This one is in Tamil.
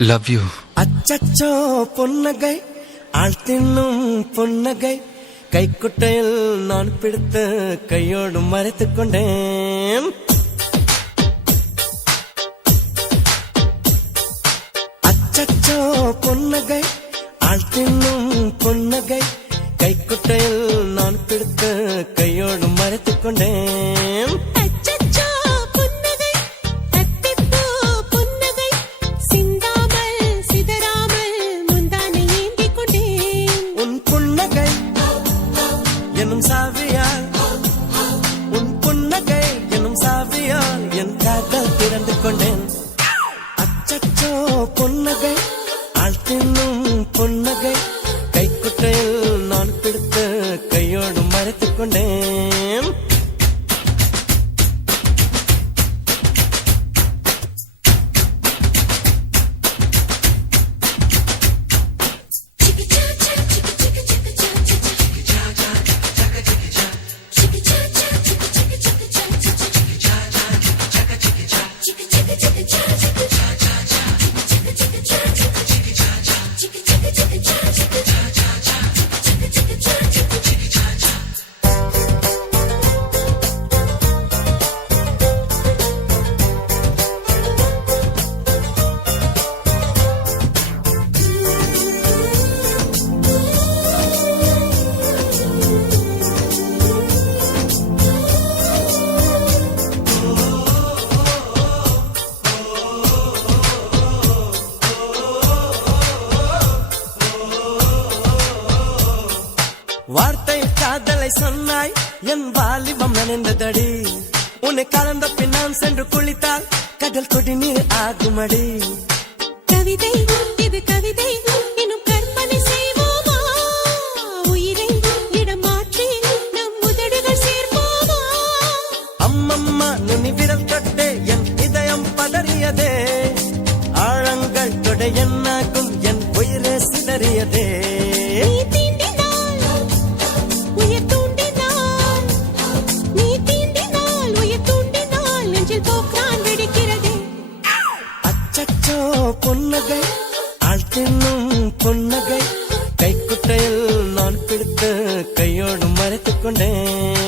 Love you. அச்சச்சோ பொன்னகை ஆள் தின்னும் பொன்னகை கைக்குட்டையில் நான் பிடித்து கையோடு மறைத்துக் கொண்டேன். அச்சச்சோ பொன்னகை ஆள் தின்னும் பொன்னகை கைக்குட்டையில் நான் பிடித்து கையோடு மறைத்துக் கொண்டேன். எனும் சாவியால் உன் புன்னகை எனும் சாவியால் என் காதல் திறந்து கொண்டேன். அச்சச்சோ பொன்னகை ஆள் தின்னும் பொன்னகை கைக்குட்டையில் நான் பிடித்து கையோடு மறைத்துக் கொண்டேன். வார்த்தை காதலை சொன்னாய் என் வாலிபம் நனைந்ததடி. உன்னை கலந்த பின் நான் சென்று குளித்தால் கடல் கொடி நீர் ஆகுமடி. கவிதை இது கவிதை இன்னும் கற்பனை செய்வோமா? உயிரை இடம் மாற்றி நம் உதடுகள் சேர்ப்போமா? அம்மம்மா நுனி விரல் தொட்டே என் இதயம் பதறியதே. ஆழங்கள் தொட என்னாகும் என் உயிரே சிதறியதே. பொன்னகை ஆள் தின்னும் பொன்னகை கைக்குட்டையில் நான் பிடித்து கையோடு மறைத்துக் கொண்டேன்.